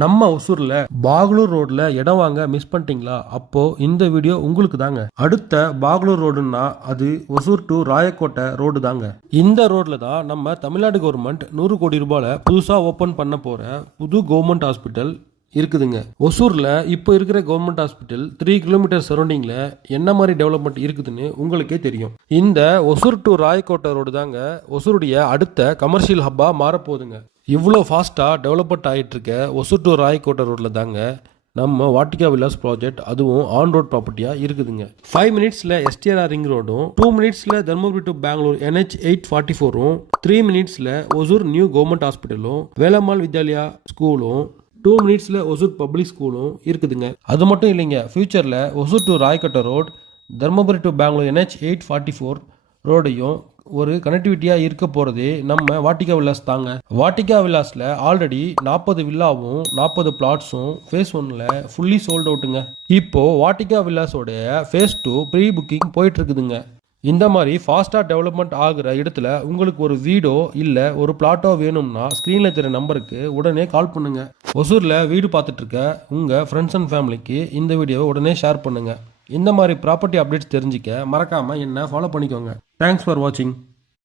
நம்ம ஒசூர்ல பாகலூர் ரோட்ல இடம் வாங்க மிஸ் பண்ணிட்டீங்களா? அப்போ இந்த வீடியோ உங்களுக்கு தாங்க. அடுத்த பாகலூர் ரோடுன்னா அது ஒசூர் டு ராயக்கோட்டை ரோடு தாங்க. இந்த ரோட்ல தான் நம்ம தமிழ்நாடு கவர்மெண்ட் 100 கோடி ரூபாயில புதுசா ஓபன் பண்ண போற புது கவர்மெண்ட் ஹாஸ்பிட்டல் இருக்குதுங்க. ஒசூர்ல இப்போ இருக்கிற கவர்மெண்ட் ஹாஸ்பிட்டல் 3 கிலோமீட்டர் சரௌண்டிங்ல என்ன மாதிரி டெவலப்மெண்ட் இருக்குதுன்னு உங்களுக்கே தெரியும். இந்த ஒசூர் டு ராயக்கோட்டை ரோடு தாங்க ஒசூருடைய அடுத்த கமர்ஷியல் ஹப்பா மாறப்போகுதுங்க. இவ்வளோ ஃபாஸ்ட்டாக டெவலப்மெண்ட் ஆகிட்டு இருக்க ஒசூர் டு ராயக்கோட்டை ரோட்டில் தாங்க நம்ம வாட்டிகா வில்லாஸ் ப்ராஜெக்ட், அதுவும் ஆன் ரோட் ப்ராப்பர்ட்டியாக இருக்குதுங்க. 5 மினிட்ஸில் எஸ்டிஆர் ரிங் ரோடும், 2 மினிட்ஸில் தர்மபுரி டு பெங்களூர் NH 844ம், 3 மினிட்ஸில் ஒசூர் நியூ கவர்மெண்ட் ஹாஸ்பிட்டலும், வேலம்மாள் வித்யாலயா ஸ்கூலும், 2 மினிட்ஸில் ஒசூர் பப்ளிக் ஸ்கூலும் இருக்குதுங்க. அது மட்டும் இல்லைங்க, ஃபியூச்சரில் Hosur to Rayakottai road, Dharmapuri to Bangalore NH 844 ரோடையும் ஒரு கனெக்டிவிட்டியாக இருக்க போகிறதே நம்ம வாட்டிகா வில்லாஸ் தாங்க. வாட்டிகா வில்லாஸில் ஆல்ரெடி 40 வில்லாவும் 40 பிளாட்ஸும் ஃபேஸ் 1ல் ஃபுல்லி சோல்ட் அவுட்டுங்க. இப்போது வாட்டிகா வில்லாஸோடைய ஃபேஸ் 2 ப்ரீ புக்கிங் போயிட்டுருக்குதுங்க. இந்த மாதிரி ஃபாஸ்ட்டாக டெவலப்மெண்ட் ஆகிற இடத்துல உங்களுக்கு ஒரு வீடோ இல்லை ஒரு பிளாட்டோ வேணும்னா ஸ்க்ரீனில் தெரிய நம்பருக்கு உடனே கால் பண்ணுங்கள். ஒசூரில் வீடு பார்த்துட்ருக்க உங்கள் ஃப்ரெண்ட்ஸ் அண்ட் ஃபேமிலிக்கு இந்த வீடியோவை உடனே ஷேர் பண்ணுங்கள். இந்த மாதிரி ப்ராப்பர்ட்டி அப்டேட்ஸ் தெரிஞ்சிக்க மறக்காமல் என்ன ஃபாலோ பண்ணிக்கோங்க. தேங்க்ஸ் ஃபார் வாட்சிங்.